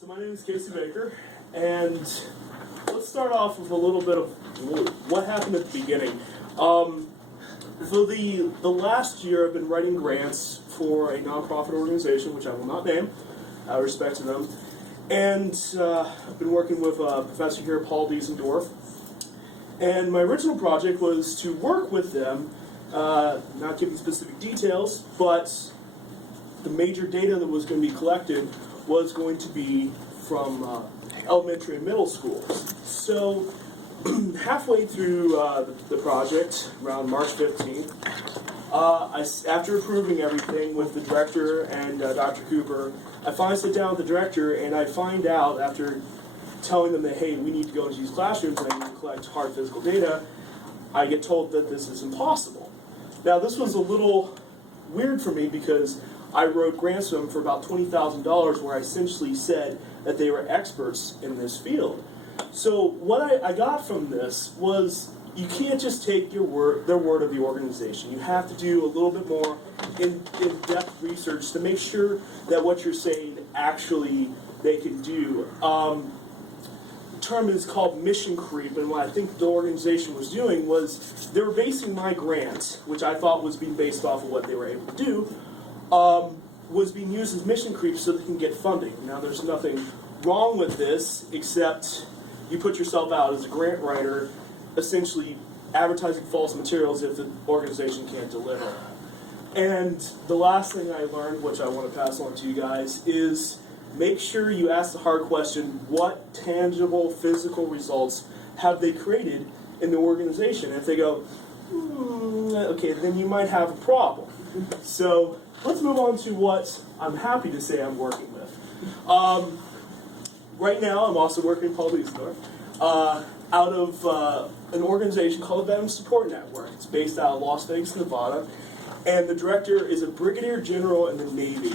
So my name is Kasey Baker, and let's start off with a little bit of what happened at the beginning. For the last year, I've been writing grants for a nonprofit organization, which I will not name, out of respect to them. And I've been working with a professor here, Paul Diesendorf. And my original project was to work with them, not giving specific details, but the major data that was going to be collected was going to be from elementary and middle schools. So halfway through the project, around March 15th, after approving everything with the director and Dr. Cooper, I finally sit down with the director and I find out, after telling them that, hey, we need to go into these classrooms and I need to collect hard physical data, I get told that this is impossible. Now, this was a little weird for me because I wrote grants to them for about $20,000 where I essentially said that they were experts in this field. So what I got from this was you can't just take their word of the organization. You have to do a little bit more in-depth research to make sure that what you're saying actually they can do. The term is called mission creep, and what I think the organization was doing was they were basing my grant, which I thought was being based off of what they were able to do, was being used as mission creep so they can get funding. Now, there's nothing wrong with this, except you put yourself out as a grant writer, essentially advertising false materials if the organization can't deliver. And the last thing I learned, which I want to pass on to you guys, is make sure you ask the hard question, what tangible physical results have they created in the organization? And if they go, okay, then you might have a problem. So let's move on to what I'm happy to say I'm working with. Right now, I'm also working with Paul Diesendorf out of an organization called the Veteran Support Network. It's based out of Las Vegas, Nevada, and the director is a Brigadier General in the Navy.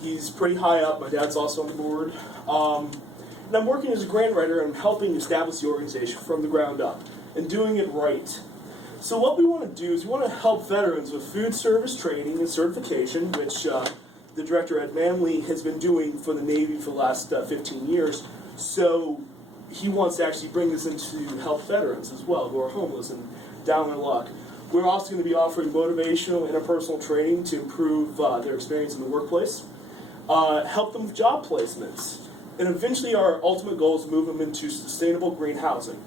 He's pretty high up. My dad's also on the board. And I'm working as a grant writer and I'm helping establish the organization from the ground up and doing it right. So what we want to do is we want to help veterans with food service training and certification, which the director at Manley has been doing for the Navy for the last 15 years. So he wants to actually bring this in to help veterans as well who are homeless and down on their luck. We're also going to be offering motivational interpersonal training to improve their experience in the workplace, help them with job placements, and eventually our ultimate goal is to move them into sustainable green housing.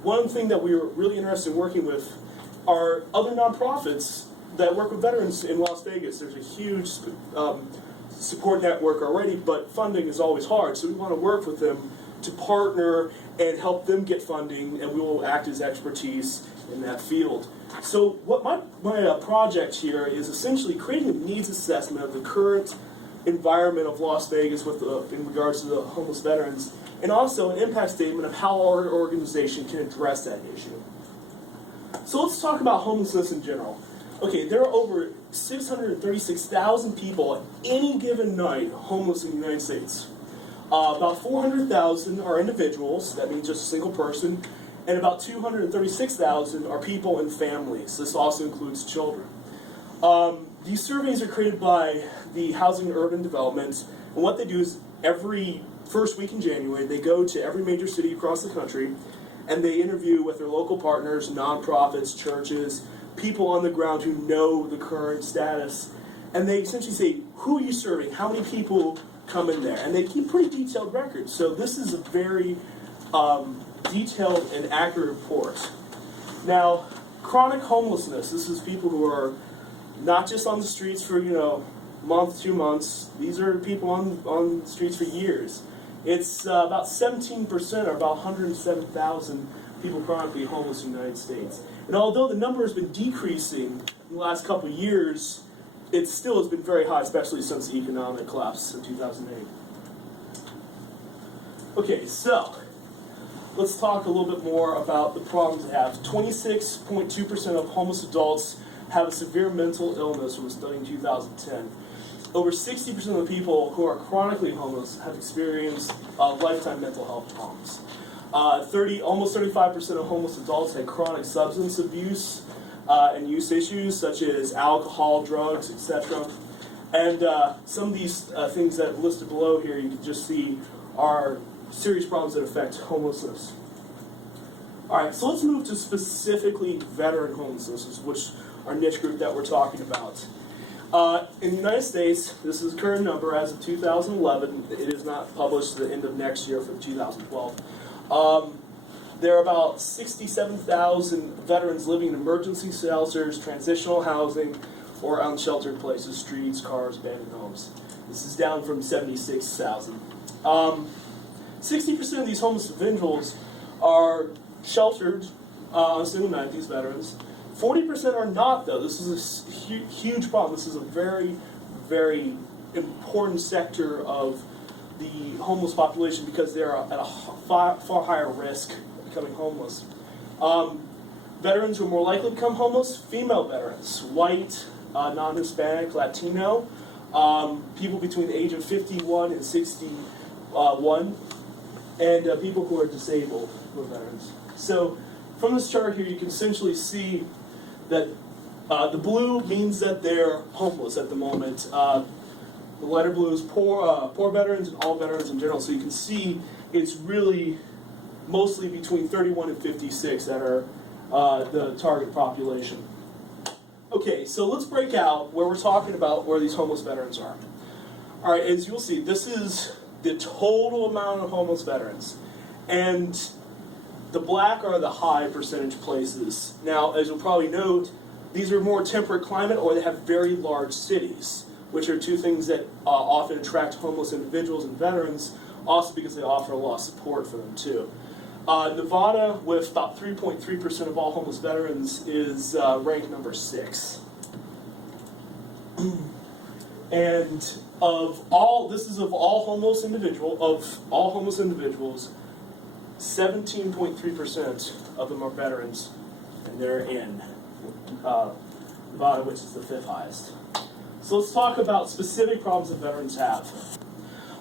One thing that we were really interested in working with are other nonprofits that work with veterans in Las Vegas. There's a huge support network already, but funding is always hard, so we want to work with them to partner and help them get funding, and we will act as expertise in that field. So what my project here is essentially creating a needs assessment of the current environment of Las Vegas with in regards to the homeless veterans, and also an impact statement of how our organization can address that issue. So let's talk about homelessness in general. Okay, there are over 636,000 people at any given night homeless in the United States. About 400,000 are individuals, that means just a single person, and about 236,000 are people and families. This also includes children. These surveys are created by the Housing and Urban Development, and what they do is every first week in January, they go to every major city across the country, and they interview with their local partners, nonprofits, churches, people on the ground who know the current status, and they essentially say, who are you serving? How many people come in there? And they keep pretty detailed records. So this is a very detailed and accurate report. Now, chronic homelessness, this is people who are not just on the streets for, month, 2 months. These are people on the streets for years. It's about 17%, or about 107,000 people chronically homeless in the United States. And although the number has been decreasing in the last couple of years, it still has been very high, especially since the economic collapse in 2008. Okay, so let's talk a little bit more about the problems they have. 26.2% of homeless adults have a severe mental illness from a study in 2010. Over 60% of the people who are chronically homeless have experienced lifetime mental health problems. Almost 35% of homeless adults had chronic substance abuse and use issues such as alcohol, drugs, etc. And some of these things that are listed below here, you can just see are serious problems that affect homelessness. All right, so let's move to specifically veteran homelessness, which our niche group that we're talking about. In the United States, this is the current number as of 2011. It is not published to the end of next year for 2012. There are about 67,000 veterans living in emergency shelters, transitional housing, or unsheltered places, streets, cars, abandoned homes. This is down from 76,000. 60% of these homeless individuals are sheltered on single night, these veterans. 40% are not, though. This is a huge problem. This is a very, very important sector of the homeless population because they're at a far higher risk of becoming homeless. Veterans who are more likely to become homeless, female veterans, white, non-Hispanic, Latino, people between the age of 51 and 61, and people who are disabled who are veterans. So from this chart here, you can essentially see that the blue means that they're homeless at the moment. The letter blue is poor veterans and all veterans in general. So you can see it's really mostly between 31 and 56 that are the target population. Okay, so let's break out where we're talking about where these homeless veterans are. All right, as you'll see, this is the total amount of homeless veterans. And the black are the high percentage places. Now, as you'll probably note, these are more temperate climate or they have very large cities, which are two things that often attract homeless individuals and veterans, also because they offer a lot of support for them too. Nevada, with about 3.3% of all homeless veterans, is ranked number 6. And of all homeless individuals, 17.3% of them are veterans, and they're in Nevada, which is the 5th highest. So let's talk about specific problems that veterans have.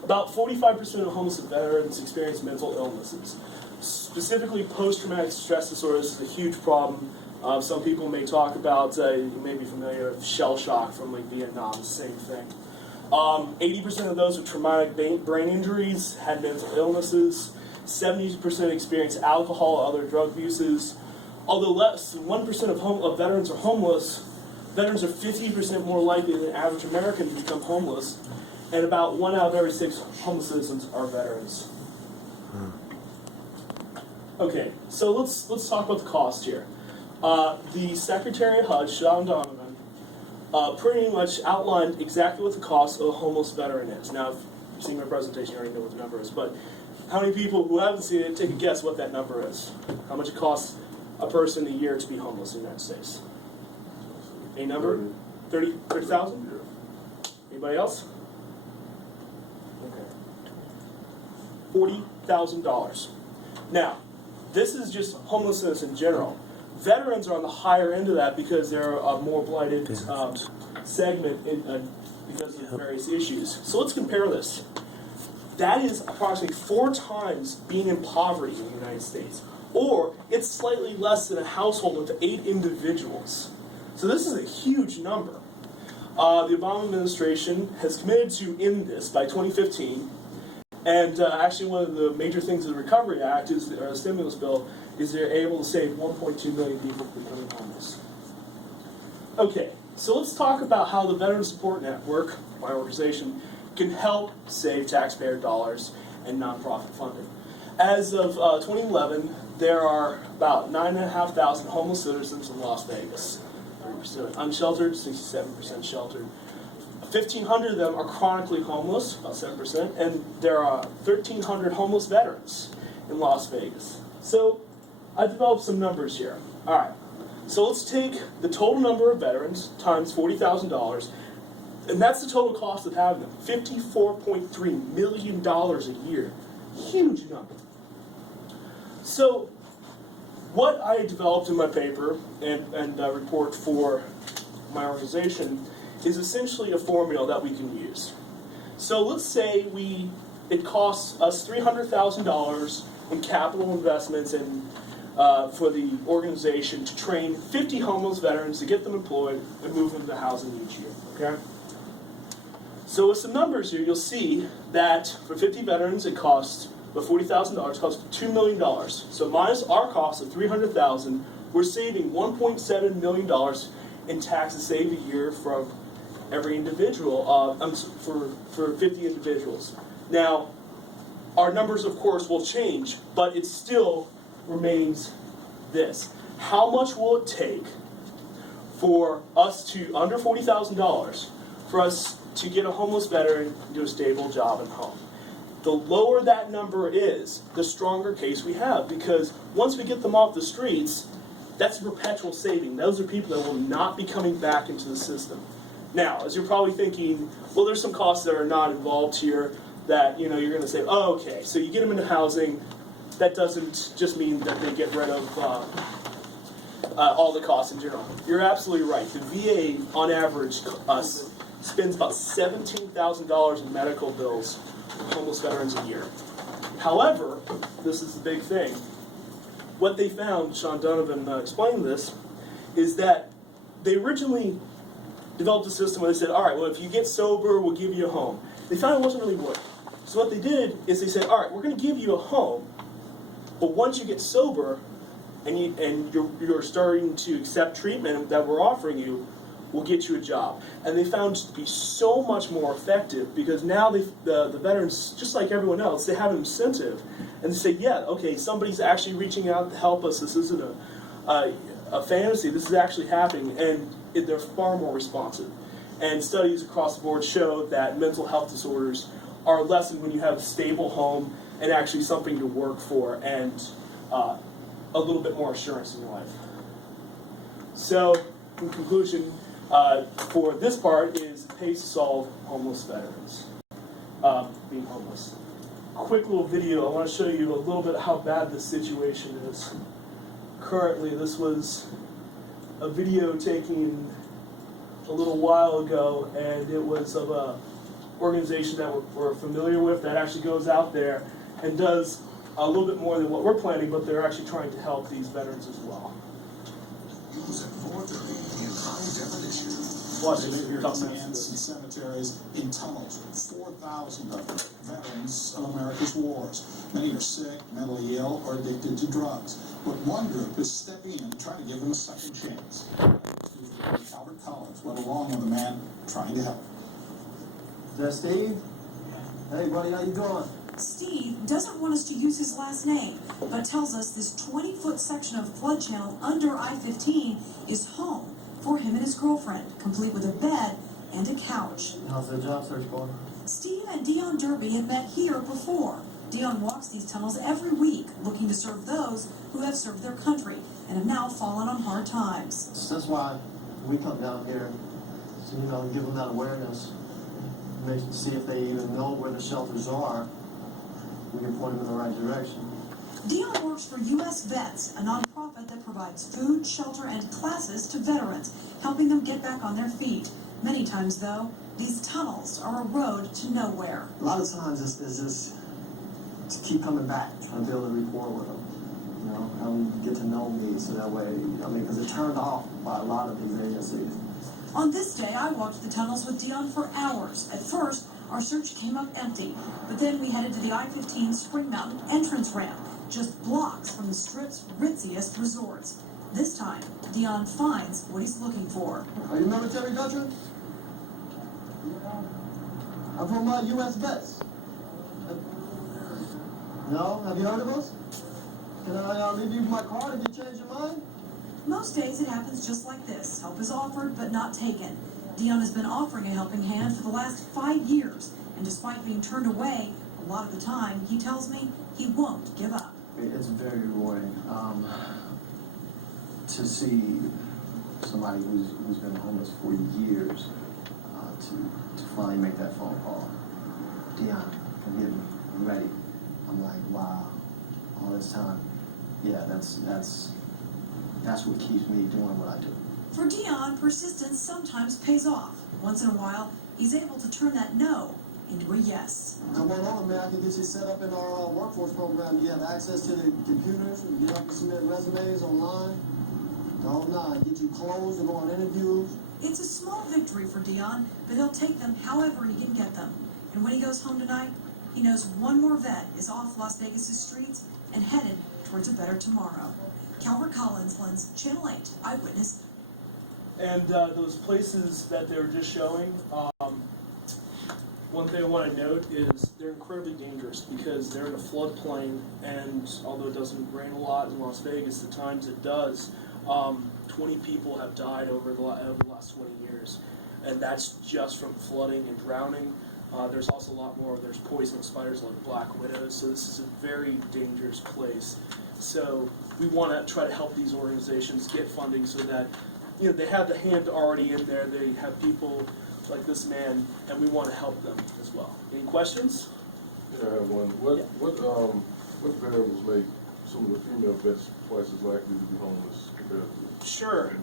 About 45% of homeless veterans experience mental illnesses. Specifically, post-traumatic stress disorder is a huge problem. Some people may talk about, you may be familiar with shell shock from like Vietnam, the same thing. 80% of those with traumatic brain injuries had mental illnesses. 70% experience alcohol or other drug abuses. Although less than 1% of veterans are homeless, veterans are 50% more likely than average American to become homeless, and about 1 out of every 6 homeless citizens are veterans. Okay, so let's talk about the cost here. The Secretary of HUD, Sean Donovan, pretty much outlined exactly what the cost of a homeless veteran is. Now, if you've seen my presentation, you already know what the number is, but how many people who haven't seen it, take a guess what that number is? How much it costs a person a year to be homeless in the United States? A number? 30,000? Yeah. Anybody else? Okay. $40,000. Now, this is just homelessness in general. Veterans are on the higher end of that because they're a more blighted segment because of various issues. So let's compare this. That is approximately 4 times being in poverty in the United States. Or it's slightly less than a household with 8 individuals. So this is a huge number. The Obama administration has committed to end this by 2015. And actually one of the major things of the Recovery Act, or the stimulus bill, is they're able to save 1.2 million people from becoming homeless. Okay, so let's talk about how the Veteran Support Network, my organization, can help save taxpayer dollars and nonprofit funding. As of 2011, there are about 9,500 homeless citizens in Las Vegas. 30% unsheltered, 67% sheltered. 1,500 of them are chronically homeless, about 7%, and there are 1,300 homeless veterans in Las Vegas. So I've developed some numbers here. All right, so let's take the total number of veterans times $40,000, and that's the total cost of having them, $54.3 million a year. Huge number. So what I developed in my paper and report for my organization is essentially a formula that we can use. So let's say it costs us $300,000 in capital investments and for the organization to train 50 homeless veterans to get them employed and move them to housing each year. Okay. So with some numbers here, you'll see that for 50 veterans, it costs about $40,000. It costs $2 million. So minus our cost of $300,000, we're saving $1.7 million in taxes saved a year from every individual. For 50 individuals. Now, our numbers, of course, will change, but it still remains this. How much will it take for us to, under $40,000, for us to get a homeless veteran into a stable job and home? The lower that number is, the stronger case we have, because once we get them off the streets, that's perpetual saving. Those are people that will not be coming back into the system. Now, as you're probably thinking, well, there's some costs that are not involved here that, you're going to say, oh, okay, so you get them into housing, that doesn't just mean that they get rid of all the costs in general. You're absolutely right. The VA, on average, spends about $17,000 in medical bills for homeless veterans a year. However, this is the big thing. What they found, Sean Donovan explained this, is that they originally developed a system where they said, all right, well, if you get sober, we'll give you a home. They found it wasn't really working. So what they did is they said, all right, we're going to give you a home, but once you get sober and you're starting to accept treatment that we're offering you, we'll get you a job. And they found it to be so much more effective because now the veterans, just like everyone else, they have an incentive. And they say, yeah, okay, somebody's actually reaching out to help us. This isn't a fantasy. This is actually happening. And they're far more responsive. And studies across the board show that mental health disorders are lessened when you have a stable home and actually something to work for and a little bit more assurance in your life. So, in conclusion, for this part is it pays to solve homeless veterans being homeless. Quick little video. I want to show you a little bit how bad this situation is. Currently, this was a video taken a little while ago, and it was of a organization that we're familiar with that actually goes out there and does a little bit more than what we're planning, but they're actually trying to help these veterans as well. News at 4:30 in high definition. Watch They it. live here in camps and cemeteries, in tunnels. 4,000 of them, veterans of America's wars. Many are sick, mentally ill, or addicted to drugs. But one group is stepping in and trying to give them a second chance. Albert Collins went along with a man trying to help. Is that Steve? Hey, buddy, how you doing? Steve doesn't want us to use his last name, but tells us this 20-foot section of flood channel under I-15 is home for him and his girlfriend, complete with a bed and a couch. How's the job search going? Steve and Dion Derby have met here before. Dion walks these tunnels every week, looking to serve those who have served their country and have now fallen on hard times. So that's why we come down here to, give them that awareness, see if they even know where the shelters are. We can point them in the right direction. Dion works for U.S. Vets, a nonprofit that provides food, shelter, and classes to veterans, helping them get back on their feet. Many times, though, these tunnels are a road to nowhere. A lot of times it's just to keep coming back, trying to build a rapport with them. Have them get to know me so that way, because they're turned off by a lot of these agencies. On this day, I walked the tunnels with Dion for hours. At first, our search came up empty, but then we headed to the I-15 Spring Mountain entrance ramp, just blocks from the Strip's ritziest resorts. This time, Dion finds what he's looking for. Are you a military veteran? I'm from U.S. Vets. No? Have you heard of us? Can I leave you my card if you change your mind? Most days it happens just like this. Help is offered, but not taken. Dion has been offering a helping hand for the last 5 years, and despite being turned away a lot of the time, he tells me he won't give up. It's very rewarding to see somebody who's been homeless for years to finally make that phone call. Dion, forgive me, I'm ready. I'm like, wow, all this time. Yeah, that's what keeps me doing what I do. For Dion, persistence sometimes pays off. Once in a while, he's able to turn that no into a yes. Come on over, man. I can get you set up in our workforce program. You have access to the computers. You get up to submit resumes online. The whole nine. Get you closed to go on interviews. It's a small victory for Dion, but he'll take them however he can get them. And when he goes home tonight, he knows one more vet is off Las Vegas' streets and headed towards a better tomorrow. Calvert Collins, Lens, Channel 8, Eyewitness. And those places that they were just showing, one thing I want to note is they're incredibly dangerous because they're in a floodplain, and although it doesn't rain a lot in Las Vegas, the times it does, 20 people have died over the last 20 years, and that's just from flooding and drowning. There's also a lot more. There's poisonous spiders like black widows, so this is a very dangerous place. So we want to try to help these organizations get funding so that they have the hand already in there. They have people like this man, and we want to help them as well. Any questions? Yeah, I have one. What variables make some of the female vets twice as likely to be homeless compared to? Sure.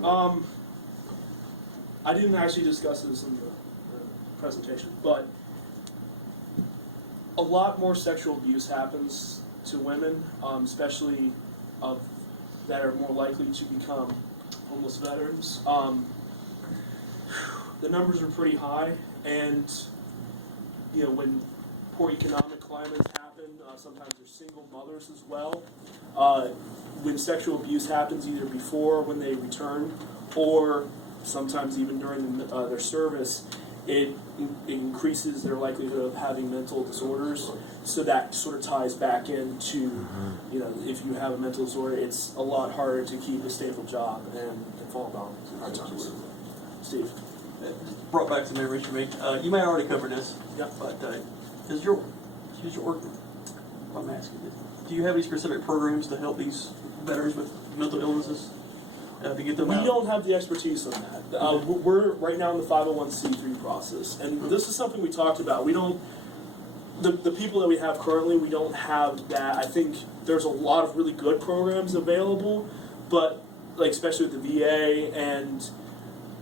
I didn't actually discuss this in the presentation, but a lot more sexual abuse happens to women, especially that are more likely to become homeless veterans. The numbers are pretty high, and when poor economic climates happen, sometimes there's single mothers as well. When sexual abuse happens, either before when they return, or sometimes even during their service, it increases their likelihood of having mental disorders. So that sort of ties back into, if you have a mental disorder, it's a lot harder to keep a stable job and fall down hard times. Steve. Brought back some memories for me. You may have already covered this, Yeah. but is your work, what I'm asking is, do you have any specific programs to help these veterans with mental illnesses? To get them We out? don't have the expertise on that. We're right now in the 501c3 process, and this is something we talked about. We don't, the people that we have currently, we don't have that. I think there's a lot of really good programs available, but especially with the VA and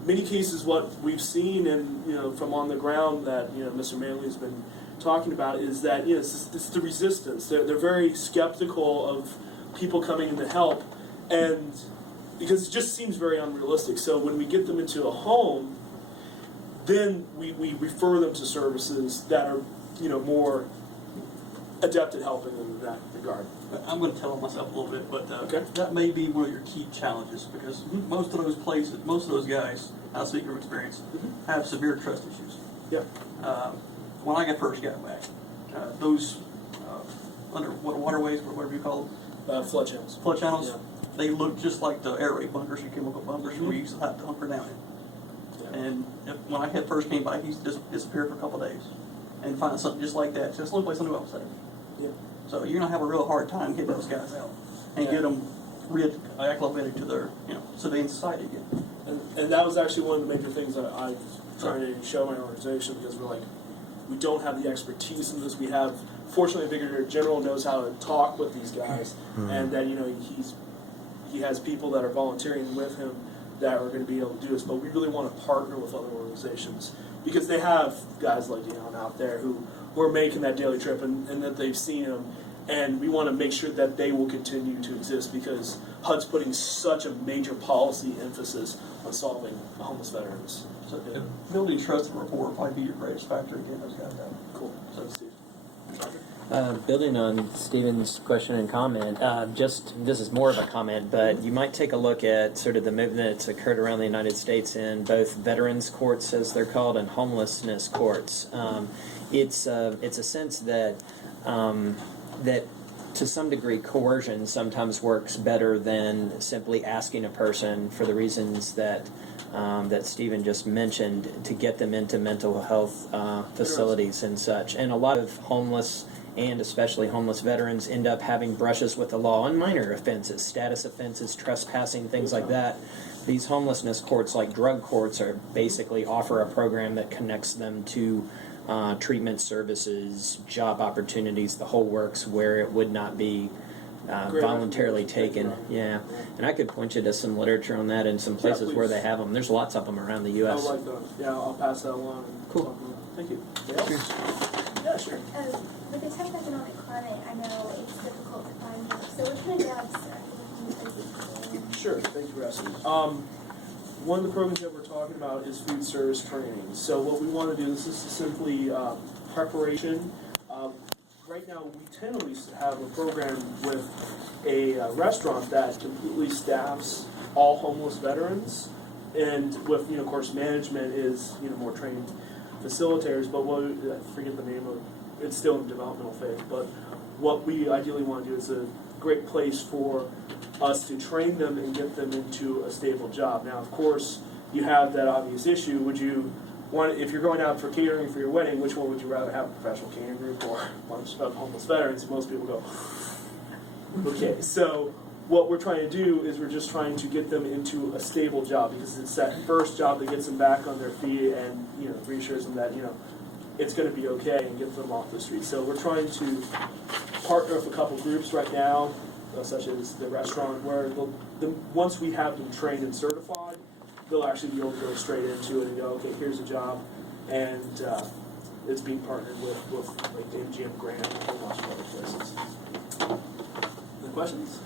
many cases, what we've seen and from on the ground that Mr. Manley has been talking about is that it's the resistance. They're very skeptical of people coming in to help, and because it just seems very unrealistic. So when we get them into a home, then we refer them to services that are more adept at helping them in that regard. I'm going to tell on myself a little bit, but Okay. that may be one of your key challenges because most of those places, most of those guys, I speak from experience, have severe trust issues. Yeah. When I first got back, those waterways, or whatever you call them, Flood channels. flood channels, Yeah. they look just like the air raid bunkers and chemical bunkers we used to have to hunker down in. Yeah. And when I first came back, he used to just disappear for a couple of days and find something just like that. So it's the only place I knew I was safe. Yeah. So you're gonna have a real hard time getting those guys out and get them reacclimated to their civilian society again. And that was actually one of the major things that I tried to show my organization, because we don't have the expertise in this. We have, fortunately, Brigadier General knows how to talk with these guys, and that he has people that are volunteering with him that are going to be able to do this. But we really want to partner with other organizations because they have guys like Dion out there who are making that daily trip and that they've seen them, and we want to make sure that they will continue to exist because HUD's putting such a major policy emphasis on solving homeless veterans. So building trust and rapport will probably be your greatest factor to getting those guys out. Cool. So, Steve. Building on Stephen's question and comment, this is more of a comment, but you might take a look at sort of the movement that's occurred around the United States in both veterans courts, as they're called, and homelessness courts. It's a sense that that to some degree coercion sometimes works better than simply asking a person for the reasons that that Stephen just mentioned to get them into mental health facilities and such. And a lot of homeless and especially homeless veterans end up having brushes with the law on minor offenses, status offenses, trespassing, things like that. These homelessness courts, like drug courts, are basically offer a program that connects them to treatment services, job opportunities, the whole works, where it would not be voluntarily taken. Yeah, and I could point you to some literature on that in some places where they have them. There's lots of them around the I U.S. like that. Yeah, I'll pass that along. Cool. Thank you. Yeah, sure. With the tough economic climate, I know it's difficult to find jobs. So what kind of jobs are you looking for? Sure, thank you for asking. one of the programs that we're talking about is food service training. So what we want to do is this is simply preparation. Right now, we tend to have a program with a restaurant that completely staffs all homeless veterans, and with of course management is more trained facilitators. But what I forget the name of it's still in developmental phase. But what we ideally want to do is a great place for us to train them and get them into a stable job. Now, of course, you have that obvious issue. Would you want, if you're going out for catering for your wedding, which one would you rather have, a professional catering group or a bunch of homeless veterans? Most people go, okay. So what we're trying to do is we're just trying to get them into a stable job, because it's that first job that gets them back on their feet and reassures them that it's going to be okay and get them off the street. So we're trying to partner with a couple groups right now, such as the restaurant, where once we have them trained and certified, they'll actually be able to go straight into it and go, okay, here's a job, and it's being partnered with like the MGM grant and lots of other places. Any questions?